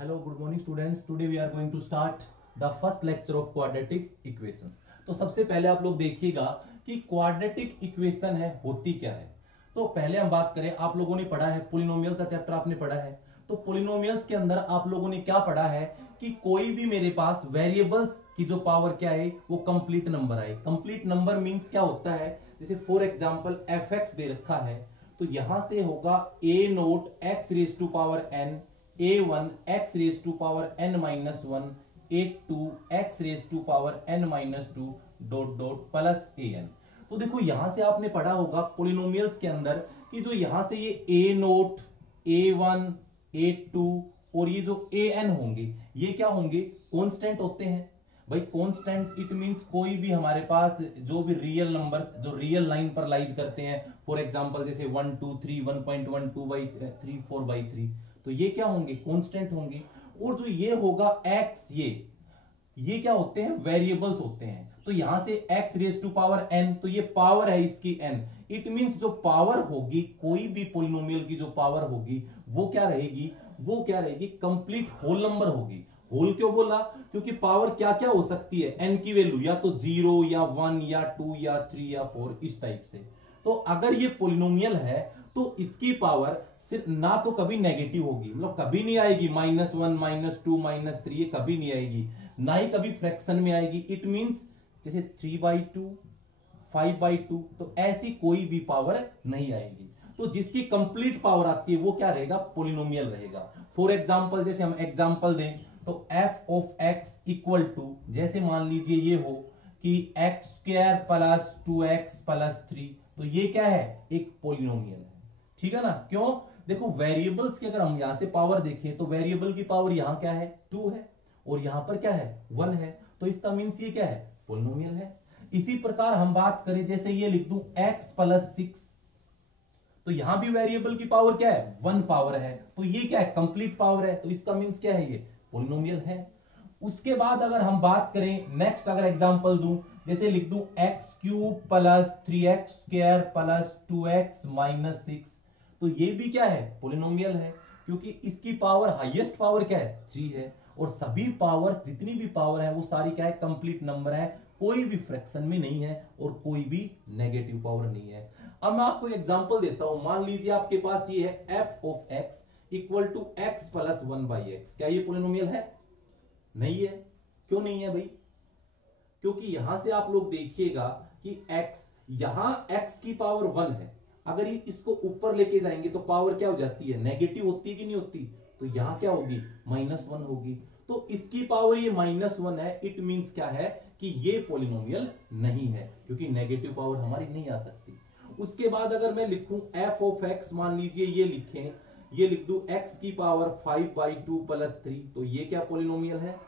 Hello, good morning students. Today we are going to start the first lecture of quadratic equations. तो सबसे पहले आप लोग देखिएगा कि क्वाड्रेटिक इक्वेशन है होती क्या है। तो पहले हम बात करें, आप लोगों ने पढ़ा है पोलिनोमियल का चैप्टर आपने पढ़ा है। तो पोलिनोमियल्स के अंदर आप लोगों ने क्या पढ़ा है कि कोई भी मेरे पास वेरिएबल्स की जो पावर क्या है वो कंप्लीट नंबर आए। कंप्लीट नंबर मींस क्या होता है, जैसे फॉर एग्जांपल fx दे रखा है तो यहां से होगा a naught x raise to power n, a1 x raise to power n minus 1, a2 x raise to power n minus 2 dot dot plus an। तो देखो यहां से आपने पढ़ा होगा पोलिनोमियल्स के अंदर कि जो यहां से ये a नोट, a1, a2 और ये जो an होंगे ये क्या होंगे, कांस्टेंट होते हैं। भाई कांस्टेंट इट मींस कोई भी हमारे पास जो भी रियल नंबर जो रियल लाइन पर लाइज करते हैं, फॉर एग्जांपल जैसे 1 2 3 1.12/3 4/3, तो ये क्या होंगे, कांस्टेंट होंगे। और जो ये होगा x, ये क्या होते हैं, वेरिएबल्स होते हैं। तो यहां से x raise to power n, तो ये पावर है इसकी n। इट मींस जो पावर होगी कोई भी पोलिनोमियल की जो पावर होगी वो क्या रहेगी, वो क्या रहेगी, कंप्लीट होल नंबर होगी। होल क्यों बोला, क्योंकि पावर क्या क्या हो सकती है, n की वैल्यू या तो 0 या 1 या 2 या 3 या 4 इस टाइप से। तो अगर ये पोलिनोमियल है तो इसकी पावर सिर्फ ना तो कभी नेगेटिव होगी, मतलब कभी नहीं आएगी -1 -2 -3, ये कभी नहीं आएगी, ना ही कभी फ्रैक्शन में आएगी। इट मींस जैसे 3/2 5/2, तो ऐसी कोई भी पावर नहीं आएगी। तो जिसकी कंप्लीट पावर आती है वो क्या रहेगा, पोलिनोमियल रहेगा। फॉर एग्जांपल जैसे हम एग्जांपल दें तो f of x equal to, जैसे मान लीजिए ये हो कि x² प्लस 2x प्लस 3, तो ये क्या है, एक पोलिनोमियल है। ठीक है ना, क्यों, देखो वेरिएबल्स की अगर हम यहां से पावर देखें तो वेरिएबल की पावर यहां क्या है, 2 है, और यहां पर क्या है, 1 है। तो इसका मीन्स ये क्या है, पोलिनोमियल है। इसी प्रकार हम बात करें, जैसे ये लिख दूं x प्लस 6, तो यहां भी वेरिएबल की पावर क्या है, 1 पावर है, तो ये क्या है, कंप्लीट पावर है। तो इसका मीन्स क्या है, ये पोलिनोमियल है। उसके बाद अगर हम बात करें, नेक्स्ट अगर एग्जांपल दूं, जैसे लिख दूं x³ plus 3x² plus 2x minus 6, तो ये भी क्या है, पोलिनोमियल है, क्योंकि इसकी पावर हाईएस्ट पावर क्या है, 3 है। और सभी पावर जितनी भी पावर है वो सारी क्या है, कंप्लीट नंबर है, कोई भी फ्रैक्शन में नहीं है और कोई भी नेगेटिव पावर नहीं है। अब मैं आपको एग्जांपल देता हूं, मान लीजिए आपके पास ये है f of x equal to x plus 1/x, क्या ये पोलिनोमियल है, नहीं है। क्यों नहीं है भाई, क्योंकि यहां से आप लोग देखिएगा कि x, यहां x की पावर 1 है, अगर ये इसको ऊपर लेके जाएंगे तो पावर क्या हो जाती है, नेगेटिव होती है कि नहीं होती, तो यहां क्या होगी, -1 होगी। तो इसकी पावर ये -1 है, इट मींस क्या है कि ये पोलिनोमियल नहीं है, क्योंकि नेगेटिव पावर हमारी नहीं आ सकती। उसके बाद अगर मैं लिखूं f ऑफ x, मान लीजिए ये लिखें, ये लिख दूं x की पावर 5/2 प्लस 3, तो ये क्या पोलिनोमियल है,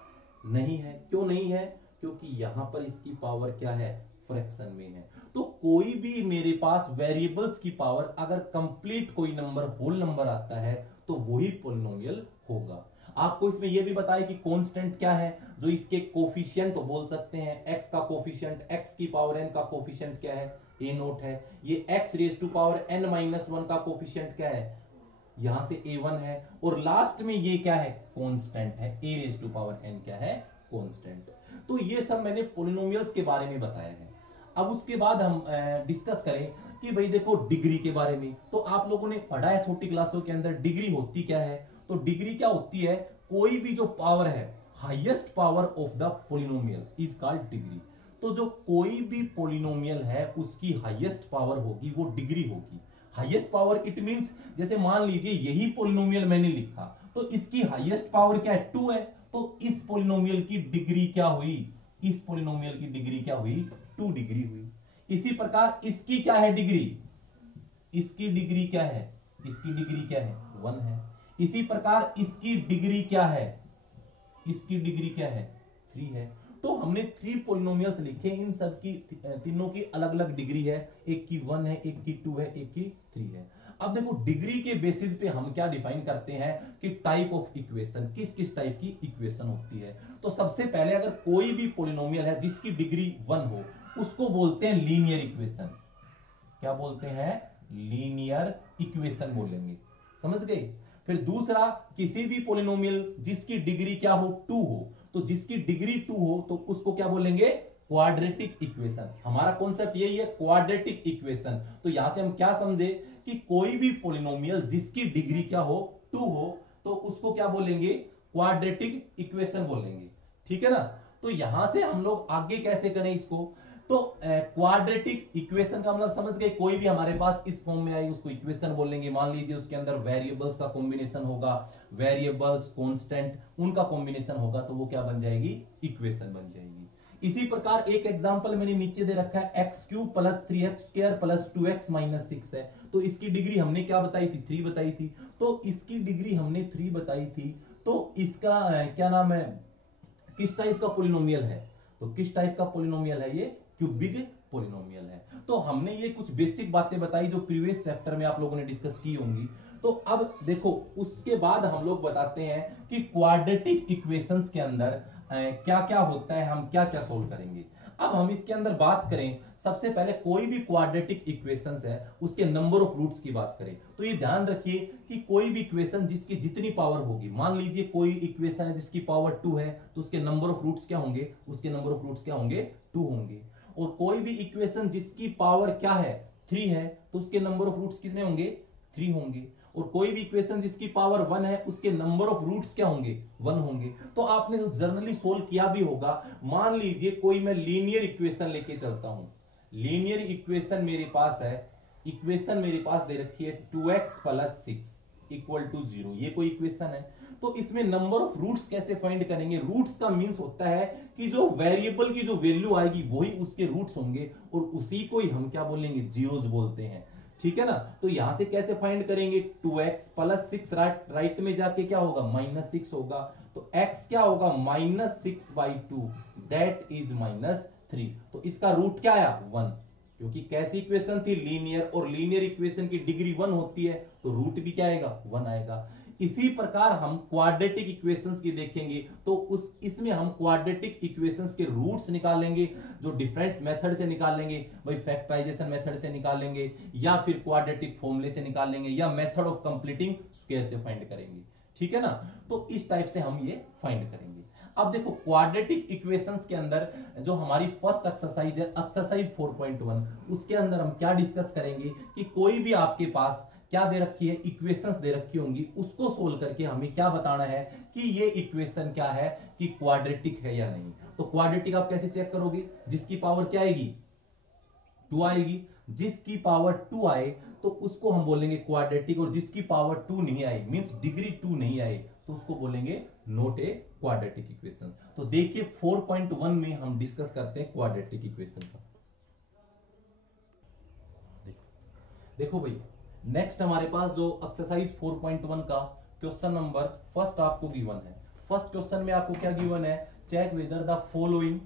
नहीं है। क्यों नहीं है, क्योंकि यहां पर इसकी पावर क्या है, फ्रैक्शन में है। तो कोई भी मेरे पास वेरिएबल्स की पावर अगर कंप्लीट कोई नंबर होल नंबर आता है तो वही पोलिनोमियल होगा। आपको इसमें यह भी बताया कि कांस्टेंट क्या है, जो इसके कोफिशिएंट बोल सकते हैं। x का कोफिशिएंट, x की पावर n का कोफिशिएंट क्या है, a नोट है। ये x raise to power n minus 1 का कोफिशिएंट क्या है, यहां से a1 है। और लास्ट में ये क्या है, कांस्टेंट है, a raise to power n क्या है, कांस्टेंट। तो ये सब मैंने पोलिनोमियल्स के बारे में बताया है। अब उसके बाद हम डिस्कस करें कि भाई देखो डिग्री के बारे में, तो आप लोगों ने पढ़ा है छोटी क्लासों के अंदर डिग्री होती क्या है। तो डिग्री क्या होती है, कोई भी जो पावर है, highest power of the polynomial is called degree. तो जो कोई भी पोलिनोमियल है उसकी हाईएस्ट पावर होगी वो डिग्री होगी। हाईएस्ट पावर इट मींस, जैसे मान लीजिए यही पोलिनोमियल मैंने लिखा तो इसकी हाईएस्ट पावर क्या है, 2 है, तो इस पोलिनोमियल की डिग्री क्या हुई, इस पोलिनोमियल की डिग्री क्या हुई, 2 डिग्री हुई। इसी प्रकार इसकी क्या है डिग्री, इसकी डिग्री क्या है, इसकी डिग्री क्या है, 1 है। इसी प्रकार इसकी डिग्री क्या है, इसकी डिग्री क्या है, 3 है। तो हमने 3 पोलिनोमियल्स लिखे, इन सब की तीनों की अलग अलग डिग्री है, एक की 1 है, एक की 2 है, एक की 3 है। अब देखो डिग्री के बेसिस पे हम क्या डिफाइन करते हैं कि टाइप ऑफ इक्वेशन, किस किस टाइप की इक्वेशन होती है। तो सबसे पहले अगर कोई भी पोलिनोमियल है जिसकी डिग्री 1 हो उसको बोलते हैं लीनियर इक्वेशन। क्या बोलते हैं, लीनियर इक्वेशन बोलेंगे, समझ गए। फिर दूसरा, किसी भी पॉलिनोमियल जिसकी डिग्री क्या हो, 2 हो, तो जिसकी डिग्री 2 हो तो उसको क्या बोलेंगे, क्वाड्रेटिक इक्वेशन। हमारा कॉन्सेप्ट यही है, क्वाड्रेटिक इक्वेशन। तो यहां से हम क्या समझे कि कोई भी पॉलिनोमियल जिसकी डिग्री क्या हो, 2 हो, तो उसको क्या बोलेंगे, क्वाड्रेटिक इक्वेशन बोलेंगे। ठीक है ना। तो यहां से हम लोग आगे कैसे करें इसको, तो क्वाड्रेटिक इक्वेशन का मतलब समझ गए, कोई भी हमारे पास इस फॉर्म में आई उसको इक्वेशन बोलेंगे। मान लीजिए उसके अंदर वेरिएबल्स का कॉम्बिनेशन होगा, वेरिएबल्स कांस्टेंट उनका कॉम्बिनेशन होगा, तो वो क्या बन जाएगी, इक्वेशन बन जाएगी। इसी प्रकार एक एग्जांपल मैंने नीचे दे रखा है, x cube plus 3x square plus 2x minus 6 है। तो इसकी डिग्री हमने क्या बताई थी, 3 बताई थी। तो इसकी डिग्री हमने 3 बताई थी, तो इसका क्या नाम है, किस टाइप का पॉलिनोमियल है, तो किस टाइप का पॉलिनोमियल है, ये क्यूबिक पॉलिनोमियल है। तो हमने ये कुछ बेसिक बातें बताई जो प्रीवियस चैप्टर में आप लोगों ने डिस्कस की होंगी। तो अब देखो, उसके बाद हम लोग बताते हैं कि क्वाड्रेटिक इक्वेशंस के अंदर क्या क्या होता है, हम क्या क्या सोल्व करेंगे। अब हम इसके अंदर बात करें, सबसे पहले कोई भी क्वाड्रेटिक इक्वेशंस है उसके नंबर ऑफ रूट्स की बात करें, तो ये ध्यान रखिए कि कोई भी इक्वेशन जिसकी जितनी पावर होगी, मान लीजिए कोई इक्वेशन है जिसकी पावर 2 है, तो उसके नंबर ऑफ रूट्स क्या होंगे, उसके नंबर ऑफ रूट्स क्या होंगे, 2 होंगे। और कोई भी इक्वेशन जिसकी पावर क्या है, 3 है, तो उसके नंबर ऑफ रूट्स कितने होंगे, 3 होंगे। और कोई भी इक्वेशन जिसकी पावर 1 है उसके नंबर ऑफ रूट्स क्या होंगे, 1 होंगे। तो आपने जनरली सोल्व किया भी होगा। मान लीजिए कोई मैं लीनियर इक्वेशन लेके चलता हूं, लीनियर इक्वेशन मेरे पास है, इक्वेशन मेरे पास दे रखी है 2x प्लस 6 इक्वल टू 0, ये कोई इक्वेशन है। तो इसमें नंबर ऑफ रूट्स कैसे फाइंड करेंगे, रूट्स का मींस होता है कि जो वेरिएबल की जो वैल्यू आएगी वही उसके रूट्स होंगे, और उसी को ही हम क्या बोलेंगे, जीरोस बोलते हैं। ठीक है ना। तो यहां से कैसे फाइंड करेंगे, 2x प्लस 6 राइट में जाके क्या होगा, -6 होगा। तो x क्या होगा, -6/2 दैट इज -3। तो इसका रूट क्या आया, 1, क्योंकि कैसी इक्वेशन थी, लीनियर, और लीनियर इक्वेशन की डिग्री 1 होती है, तो रूट भी क्या आएगा, 1 आएगा। इसी प्रकार हम क्वाड्रेटिक इक्वेशंस की देखेंगे, तो इसमें हम क्वाड्रेटिक इक्वेशंस के रूट्स निकालेंगे, जो डिफरेंस मेथड से निकालेंगे, भाई फैक्टराइजेशन मेथड से निकालेंगे, या फिर क्वाड्रेटिक फॉर्मूले से निकालेंगे, या मेथड ऑफ कंप्लीटिंग स्क्वायर से फाइंड करेंगे। ठीक है ना। तो इस टाइप से हम ये फाइंड करेंगे। अब देखो, क्वाड्रेटिक इक्वेशंस के अंदर जो हमारी फर्स्ट एक्सरसाइज है, एक्सरसाइज 4.1, उसके अंदर हम क्या डिस्कस करेंगे कि कोई भी आपके पास क्या दे रखी है, इक्वेशंस दे रखी होंगी, उसको सोल्व करके हमें क्या बताना है कि ये इक्वेशन क्या है, कि क्वाड्रेटिक है या नहीं। तो क्वाड्रेटिक आप कैसे चेक करोगे, जिसकी पावर क्या आएगी, 2 आएगी। जिसकी पावर 2 आए तो उसको हम बोलेंगे क्वाड्रेटिक, और जिसकी पावर 2 नहीं आई, मींस डिग्री 2 नहीं आई, तो उसको बोलेंगे नॉट ए क्वाड्रेटिक इक्वेशन। तो देखिए 4.1 में हम डिस्कस करते हैं क्वाड्रेटिक इक्वेशन का। देखो भाई, नेक्स्ट हमारे पास जो एक्सरसाइज 4.1 का क्वेश्चन नंबर फर्स्ट आपको गिवन है। फर्स्ट क्वेश्चन में आपको क्या गिवन है, check whether the following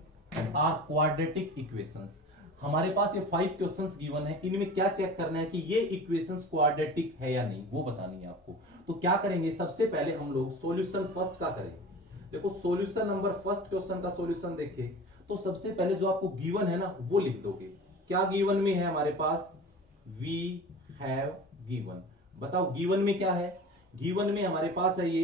are quadratic equations. हमारे पास ये 5 क्वेश्चंस गिवन है, इनमें क्या चेक करना है कि ये इक्वेशंस क्वाड्रेटिक है या नहीं, वो बतानी है आपको। तो क्या करेंगे, सबसे पहले हम लोग सॉल्यूशन फर्स्ट का करें। देखो सॉल्यूशन नंबर फर्स्ट क्वेश्चन का सॉल्यूशन देखें, तो सबसे पहले जो आपको गिवन है ना, वो लिख दोगे। क्या गिवन में है हमारे पास, वी हैव गिवन। बताओ गिवन में क्या है, गिवन में हमारे पास है ये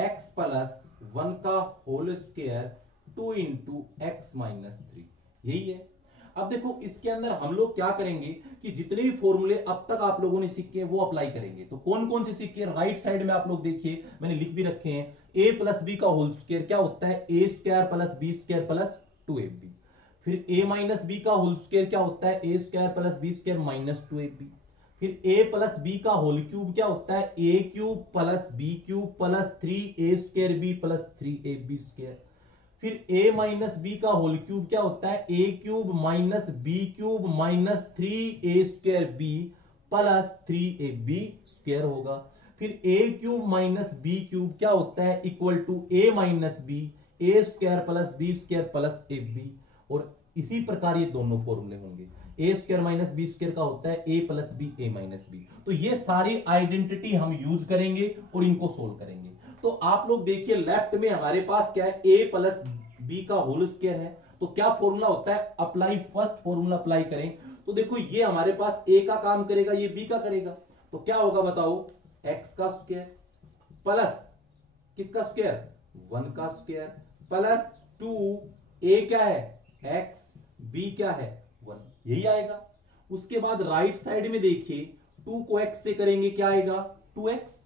x प्लस 1 का whole square 2 into x minus 3, यही है। अब देखो इसके अंदर हम लोग क्या करेंगे कि जितने भी फॉर्मूले अब तक आप लोगों ने सीखे वो अप्लाई करेंगे। तो कौन कौन से सीखे, राइट साइड में आप लोग देखिए, मैंने लिख भी रखे हैं, a प्लस बी का होल स्क्वायर क्या होता है, a square plus b square plus 2ab। फिर a माइनस बी का होल स्क्वायर क्या होता है, a square plus b square minus 2ab। फिर a प्लस बी का होल क्यूब क्या होता है, a cube plus b cube plus 3a square b plus 3ab square. फिर a माइनस बी का होल क्यूब क्या होता है, a cube minus b cube minus 3a square b plus 3ab square होगा। फिर a cube minus b cube क्या होता है, equal to a minus b, a square plus b square plus ab। और इसी प्रकार ये दोनों फॉर्मूले होंगे, a square minus b square का होता है a plus b, a minus b. तो ये सारी आइडेंटिटी हम यूज करेंगे और इनको सोल्व करेंगे। तो आप लोग देखिए लेफ्ट में हमारे पास क्या है, ए प्लस बी का होल स्क्वायर है। तो क्या फॉर्मूला होता है, अप्लाई फर्स्ट फॉर्मूला अप्लाई करें। तो देखो ये हमारे पास ए का काम करेगा, ये बी का करेगा। तो क्या होगा बताओ, एक्स का स्क्वायर प्लस किसका स्क्वायर 1 का स्क्वायर प्लस 2 a क्या है x b क्या है 1 यही आएगा। उसके बाद राइट साइड में देखिए 2 को x से करेंगे क्या आएगा 2x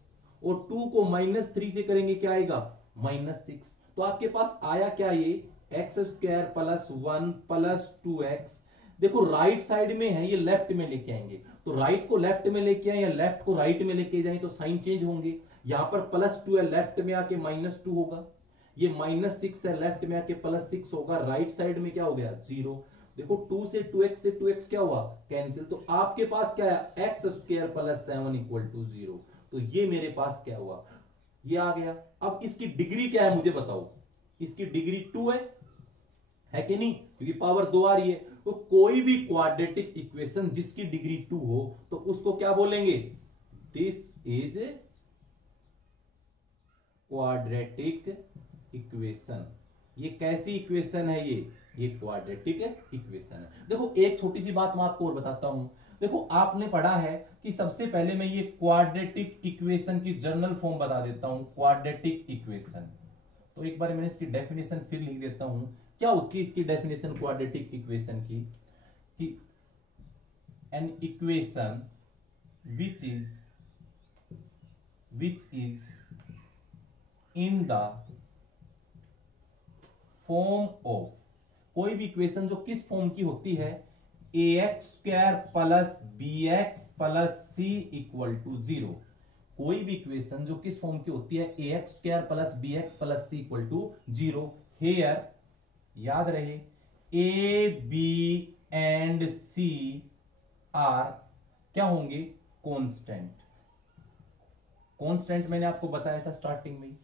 और 2 को -3 से करेंगे क्या आएगा -6। तो आपके पास आया क्या ये x square plus 1 plus 2x। देखो राइट साइड में है ये लेफ्ट में लेके आएंगे तो राइट को लेफ्ट में लेके आए या लेफ्ट को राइट में लेके जाए तो साइन चेंज होंगे। यहां पर +2 है लेफ्ट में आके -2 होगा, ये -6 है लेफ्ट में आके +6 होगा, राइट साइड में क्या हो गया 0। देखो 2 से 2x से 2x क्या हुआ कैंसिल। तो आपके पास क्या है x स्क्वायर प्लस 7 = 0। तो ये मेरे पास क्या हुआ ये आ गया। अब इसकी डिग्री क्या है मुझे बताओ, इसकी डिग्री 2 है कि नहीं, क्योंकि पावर 2 आ रही है। तो कोई भी क्वाड्रेटिक इक्वेशन जिसकी डिग्री 2 हो तो उसको क्या बोलेंगे दिस इज क्वाड्रेटिक इक्वेशन। ये कैसी इक्वेशन है ये क्वाड्रेटिक इक्वेशन है। देखो एक छोटी सी बात मैं आपको और बताता हूं। देखो आपने पढ़ा है कि सबसे पहले मैं ये क्वाड्रेटिक इक्वेशन की जनरल फॉर्म बता देता हूं। क्वाड्रेटिक इक्वेशन तो एक बार मैंने इसकी डेफिनेशन फिर लिख देता हूं। क्या होती है इसकी डेफिनेशन क्वाड्रेटिक इक्वेशन की कि an equation which is in the form of, कोई भी इक्वेशन जो किस फॉर्म की होती है ax² plus bx plus c = 0। कोई भी इक्वेशन जो किस फॉर्म की होती है ax² plus bx plus c = 0। Here याद रहे a b and c are क्या होंगे कांस्टेंट। कांस्टेंट मैंने आपको बताया था स्टार्टिंग में।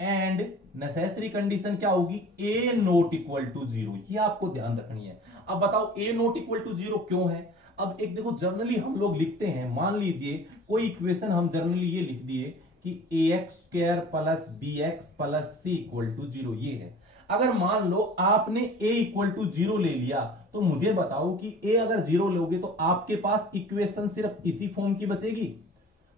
एंड नेसेसरी कंडीशन क्या होगी a नॉट इक्वल टू 0। ये आपको ध्यान रखनी है। अब बताओ a नॉट इक्वल टू 0 क्यों है। अब एक देखो जनरली हम लोग लिखते हैं, मान लीजिए कोई इक्वेशन हम जनरली ये लिख दिए कि ax² plus bx plus c = 0 ये है। अगर मान लो आपने a = 0 ले लिया तो मुझे बताओ कि a अगर 0 लोगे तो आपके पास इक्वेशन सिर्फ इसी फॉर्म की बचेगी।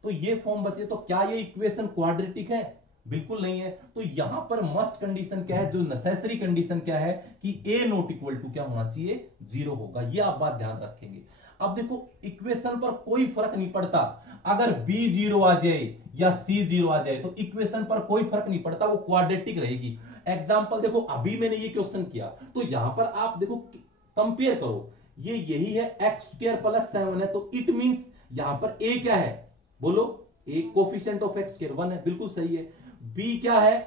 तो ये फॉर्म बचे तो क्या ये इक्वेशन क्वाड्रेटिक है, बिल्कुल नहीं है। तो यहां पर मस्ट कंडीशन क्या है, जो नेसेसरी कंडीशन क्या है कि a नॉट इक्वल टू क्या होना चाहिए 0 होगा। ये आप बात ध्यान रखेंगे। अब देखो इक्वेशन पर कोई फर्क नहीं पड़ता, अगर b 0 आ जाए या c 0 आ जाए तो इक्वेशन पर कोई फर्क नहीं पड़ता, वो क्वाड्रेटिक रहेगी। एग्जांपल देखो अभी मैंने ये क्वेश्चन किया तो यहां पर आप देखो कंपेयर करो, ये यही है x² प्लस 7 है तो इट मींस यहां पर a क्या है बोलो, a कोफिशिएंट ऑफ x² 1 है, बिल्कुल सही है। b क्या है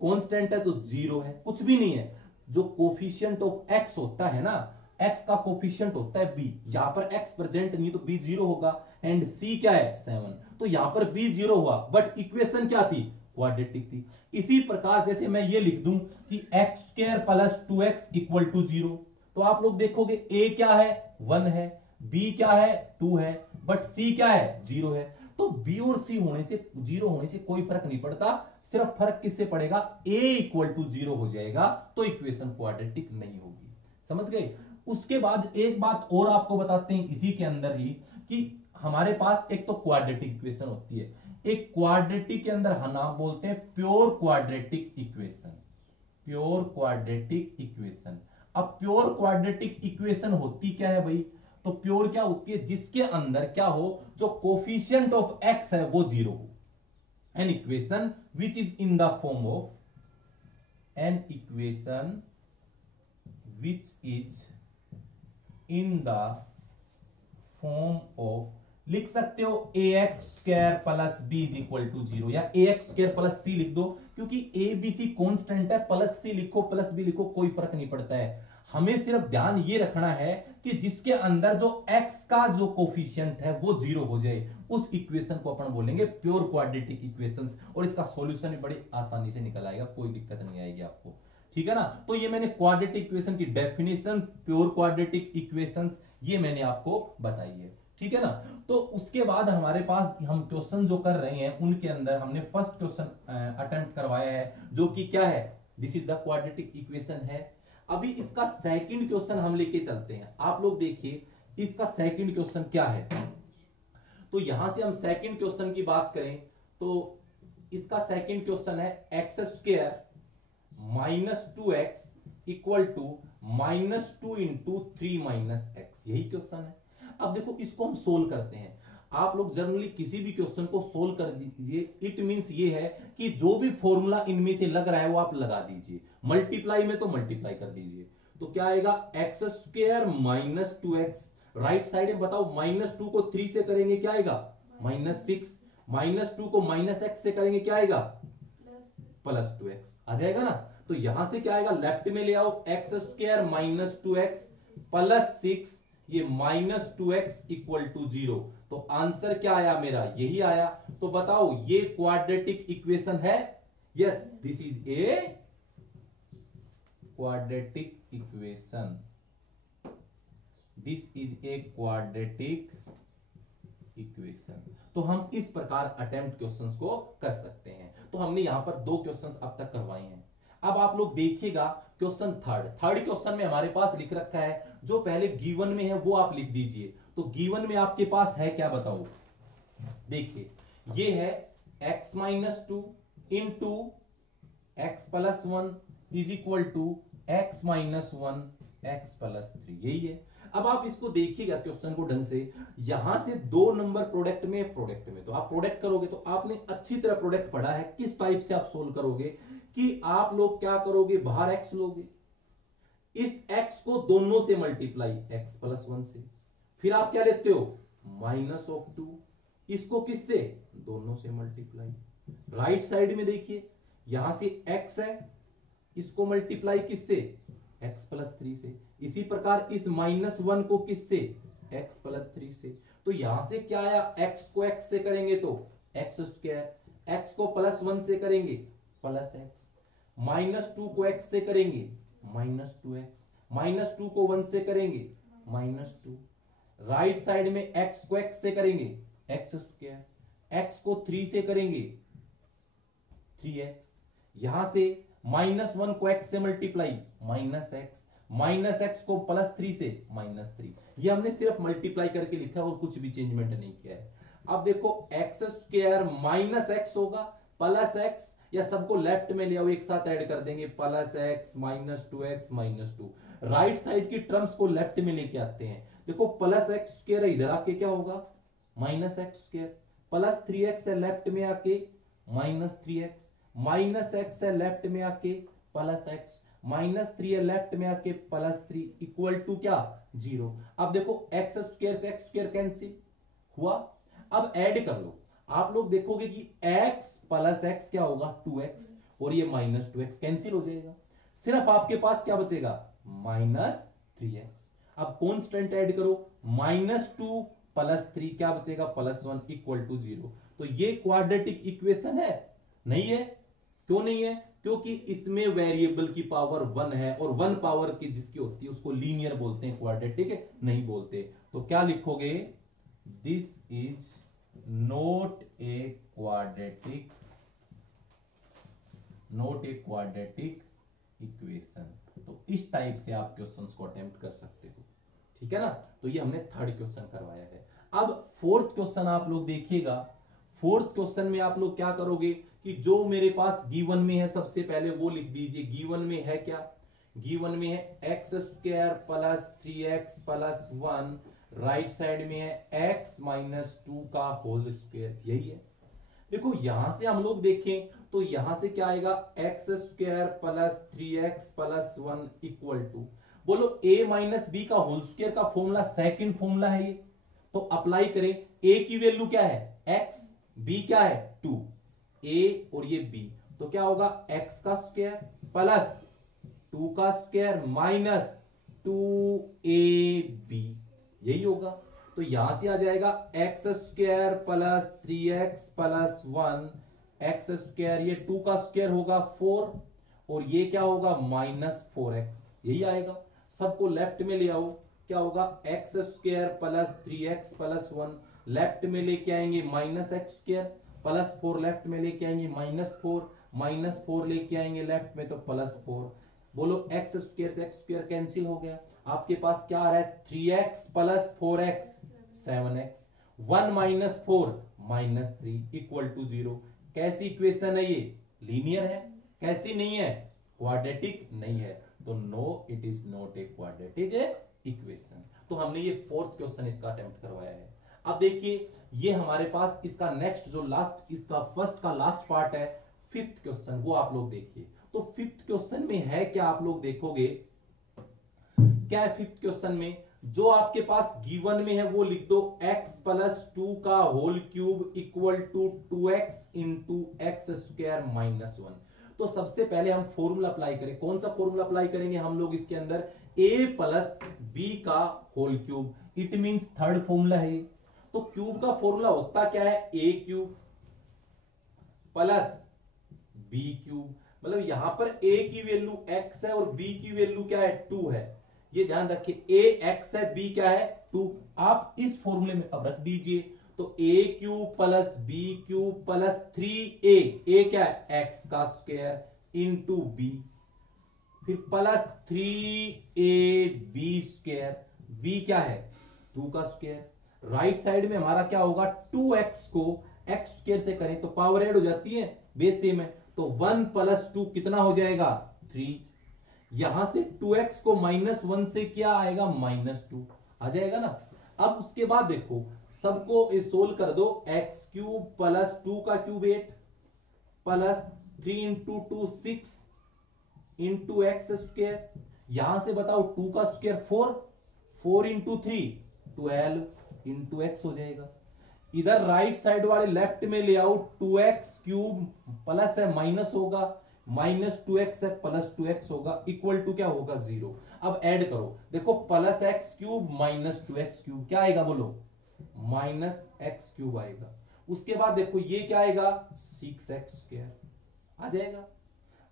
कांस्टेंट है तो 0 है, कुछ भी नहीं है। जो कोफिशिएंट ऑफ x होता है ना, x का कोफिशिएंट होता है b, यहां पर x प्रेजेंट नहीं तो b 0 होगा। एंड c क्या है 7, तो यहां पर b 0 हुआ बट इक्वेशन क्या थी क्वाड्रेटिक थी। इसी प्रकार जैसे मैं ये लिख दूं कि x² प्लस 2x = 0 तो आप लोग देखोगे a क्या है 1 है, b क्या है 2 है, बट c क्या है 0 है। तो b और c होने से 0 होने से कोई फर्क नहीं पड़ता, सिर्फ फर्क किससे पड़ेगा a = 0 हो जाएगा तो इक्वेशन क्वाड्रेटिक नहीं होगी। समझ गए। उसके बाद एक बात और आपको बताते हैं इसी के अंदर ही कि हमारे पास एक तो क्वाड्रेटिक इक्वेशन होती है, एक क्वाड्रेटिक के अंदर हम नाम बोलते हैं pure quadratic equation. Pure quadratic equation. अब प्योर क्वाड्रेटिक इक्वेशन होती क्या है भाई, तो प्योर क्या होती है जिसके अंदर क्या हो, जो कोफिशिएंट ऑफ x है वो 0 हो। An equation which is in the form of, an equation which is in the form of, लिख सकते हो ax² प्लस b = 0 या ax² प्लस c लिख दो, क्योंकि a b c कांस्टेंट है, प्लस c लिखो प्लस b लिखो कोई फर्क नहीं पड़ता है। हमें सिर्फ ध्यान ये रखना है कि जिसके अंदर जो x का जो कोफिशिएंट है वो 0 हो जाए, उस इक्वेशन को अपन बोलेंगे प्योर क्वाड्रेटिक इक्वेशंस। और इसका सॉल्यूशन भी बड़ी आसानी से निकल आएगा, कोई दिक्कत नहीं आएगी आपको, ठीक है ना। तो ये मैंने क्वाड्रेटिक इक्वेशन की डेफिनेशन, प्योर क्वाड्रेटिक इक्वेशंस, ये मैंने आपको बताई है, ठीक है ना। तो उसके बाद हमारे पास हम क्वेश्चन जो कर रहे हैं उनके अंदर हमने फर्स्ट क्वेश्चन अटेम्प्ट करवाया है जो कि क्या है, this is the quadratic equation है। अभी इसका सेकंड क्वेश्चन हम लेके चलते हैं। आप लोग देखिए इसका सेकंड क्वेश्चन क्या है। तो यहां से हम सेकंड क्वेश्चन की बात करें तो इसका सेकंड क्वेश्चन है x square minus 2x equal to -2 into 3 minus x, यही क्वेश्चन है। अब देखो इसको हम सोल्व करते हैं। आप लोग जनरली किसी भी क्वेश्चन को सोल्व कर दीजिए, इट मींस ये है कि जो भी फॉर्मूला इनमें से लग रहा है वो आप लगा दीजिए। मल्टीप्लाई में तो मल्टीप्लाई कर दीजिए, तो क्या आएगा x square minus 2x, right side में बताओ -2 को 3 से करेंगे क्या आएगा -6, -2 को -x से करेंगे क्या आएगा +2x आ जाएगा ना। तो यहां से क्या आएगा, लेफ्ट में ले आओ एक्स स्क्वायर माइनस 2x +6, ये -2x इक्वल टू 0। तो आंसर क्या आया मेरा, यही आया। तो बताओ ये क्वाड्रेटिक इक्वेशन है? Yes, this is a quadratic equation, this is a quadratic equation. तो हम इस प्रकार अटेम्प्ट क्वेश्चंस को कर सकते हैं। तो हमने यहां पर 2 क्वेश्चंस अब तक करवाए हैं। अब आप लोग देखिएगा क्वेश्चन थर्ड क्वेश्चन में हमारे पास लिख रखा है, जो पहले गिवन में है वो आप लिख दीजिए। तो गिवन में आपके पास है क्या बताओ, देखिए ये है x minus 2 into x plus 1 is equal to x minus 1 x plus 3, यही है। अब आप इसको देखिएगा क्वेश्चन को ढंग से, यहां से 2 नंबर प्रोडक्ट में तो आप प्रोडक्ट करोगे, तो आपने अच्छी तरह प्रोडक्ट पढ़ा है। किस टाइप से आप सोल्व करोगे कि आप लोग क्या करोगे, बाहर x लोगे, इस x को दोनों से मल्टीप्लाई x प्लस 1 से, फिर आप क्या लेते हो -2, इसको किससे, दोनों से मल्टीप्लाई। राइट साइड में देखिए यहां से x है, इसको मल्टीप्लाई किससे, x प्लस 3 से। इसी प्रकार इस -1 को किससे, x प्लस 3 से। तो यहां से क्या आया, x को x से करेंगे तो x स्क्वायर, x को +1 से करेंगे +x, -2 को x से करेंगे -2x, -2 को 1 से करेंगे -2। राइट साइड में x को x से करेंगे x स्क्वायर, x को 3 से करेंगे 3x, यहां से -1 को x से मल्टीप्लाई -x को +3 से -3। ये हमने सिर्फ मल्टीप्लाई करके लिखा है और कुछ भी चेंजमेंट नहीं किया है। अब देखो x स्क्वायर -x होगा +x, या सबको लेफ्ट में ले आओ, एक साथ ऐड कर देंगे +x -2x -2। राइट साइड की टर्म्स को लेफ्ट में लेके आते हैं। देखो +x स्क्वायर इधर आके क्या होगा -x स्क्वायर, +3x है लेफ्ट में आके -3x, -x है लेफ्ट में आके +x, -3 है लेफ्ट में आके +3 इक्वल टू क्या 0। अब देखो x स्क्वायर से x स्क्वायर कैंसिल हुआ। अब ऐड कर लो, आप लोग देखोगे कि x प्लस x क्या होगा 2x, और ये -2x कैंसिल हो जाएगा। सिर्फ आपके पास क्या बचेगा -3x। अब कांस्टेंट ऐड करो, -2 + 3 क्या बचेगा +1 इक्वल टू 0। तो ये क्वाड्रेटिक इक्वेशन है? नहीं है। क्यों नहीं है? क्योंकि इसमें वेरिएबल की पावर 1 है, और 1 पावर की जिसकी होती है उसको लीनियर बोलते हैं, क्वाड्रेटिक नहीं बोलते। तो क्या लिखोगे, this is not a quadratic equation. तो इस टाइप से आप क्वेश्चंस को अटेम्प्ट कर सकते हो, ठीक है ना। तो ये हमने थर्ड क्वेश्चन करवाया है। अब फोर्थ क्वेश्चन आप लोग देखिएगा। फोर्थ क्वेश्चन में आप लोग क्या करोगे कि जो मेरे पास गिवन में है सबसे पहले वो लिख दीजिए। गिवन में है क्या, गिवन में है x square plus 3x plus 1, right side में है x माइनस 2 का होल स्क्वायर, यही है। देखो यहां से हम लोग देखें तो यहां से क्या आएगा, x square plus 3x plus 1 equal to, बोलो a माइनस बी का होल स्क्वायर का फॉर्मूला सेकंड फॉर्मूला है ये, तो अप्लाई करें। a की वैल्यू क्या है x, b क्या है 2, a और ये b, तो क्या होगा x का स्क्वायर प्लस 2 का स्क्वायर माइनस 2ab, यही होगा। तो यहां से आ जाएगा x square plus 3x plus 1, x square ये 2 का स्क्वायर होगा 4, और ये क्या होगा -4x, यही आएगा। सबको लेफ्ट में ले आओ, क्या होगा x square plus 3x plus 1, left में लेके आएंगे -x स्क्वायर, प्लस 4 लेफ्ट में लेके आएंगे -4 लेके आएंगे लेफ्ट में तो +4। बोलो एक्स स्क्वायर से एक्स स्क्वायर कैंसिल हो गया। आपके पास क्या आ रहा है 3x plus 4x 7x, 1 minus 4 -3 equal to 0। कैसी इक्वेशन है ये? लीनियर है। कैसी नहीं है? क्वाड्रेटिक नहीं है। तो no, it is not a quadratic equation. तो हमने ये फोर्थ क्वेश्चन इसका अटेम्प्ट करवाया है। अब देखिए ये हमारे पास इसका नेक्स्ट जो लास्ट, इसका फर्स्ट का लास्ट पार्ट है, फिफ्थ क्वेश्चन, वो आप लोग देखिए। तो फिफ्थ क्वेश्चन में है क्या, आप लोग देखोगे क्या है फिफ्थ क्वेश्चन में? जो आपके पास गिवन में है वो लिख दो, x प्लस 2 का whole cube equal to 2x into x square minus 1। तो सबसे पहले हम फॉर्मूला अप्लाई करें। कौन सा फॉर्मूला अप्लाई करेंगे हम लोग इसके अंदर? a प्लस बी का whole cube, it means third formula है। तो क्यूब का फॉर्मूला होता क्या है? a cube plus b cube. मतलब यहां पर a की वैल्यू x है और b की वैल्यू क्या है? 2 है। ये ध्यान रखिए, a x है, b क्या है? 2। आप इस फॉर्मूले में अब रख दीजिए। तो a cube plus b cube plus 3a, a क्या है? x का स्क्वायर इंटू b, फिर प्लस 3ab स्क्वायर, b क्या है? 2 का स्क्वायर। राइट साइड में हमारा क्या होगा? 2x को x स्क्वायर से करें तो पावर ऐड हो जाती है, बेस सेम है। तो 1 प्लस 2 कितना हो जाएगा? 3। यहां से 2x को -1 से क्या आएगा? -2 आ जाएगा ना। अब उसके बाद देखो, सबको सोल्व कर दो। x क्यूब प्लस 2 का cube 8 plus 3 into 2 6 into x square. यहां से बताओ 2 का स्क्वायर 4, 4 इंटू 3 12 इंटू एक्स हो जाएगा। इधर राइट साइड वाले लेफ्ट में ले आओ, 2x क्यूब प्लस है माइनस होगा, माइनस 2x है प्लस 2x होगा, इक्वल टू क्या होगा? 0। अब ऐड करो, देखो plus x cube minus 2x cube क्या आएगा? बोलो, माइनस x क्यूब आएगा। उसके बाद देखो ये क्या आएगा? 6x स्क्वायर आ जाएगा।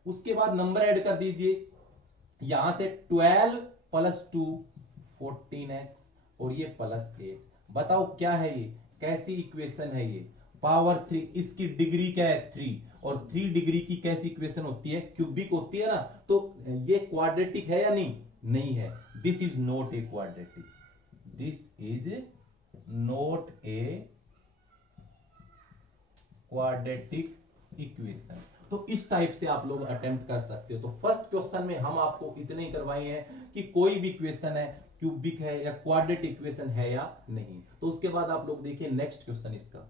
उसके बाद नंबर ऐड कर दीजिए, यहां से 12 प्लस 2 14x और ये प्लस 8। बताओ क्या है ये? कैसी इक्वेशन है ये? पावर 3, इसकी डिग्री क्या है? 3। और 3 डिग्री की कैसी इक्वेशन होती है? क्यूबिक होती है ना। तो ये क्वाड्रेटिक है या नहीं? नहीं है। This is not a quadratic, this is not a quadratic equation. तो इस टाइप से आप लोग अटेम्प्ट कर सकते हो। तो फर्स्ट क्वेश्चन में हम आपको इतने ही करवाए हैं कि कोई भी इक्वेशन है क्यूबिक है या क्वाड्रेटिक इक्वेशन है या नहीं। तो उसके बाद आप लोग देखिए नेक्स्ट क्वेश्चन इसका।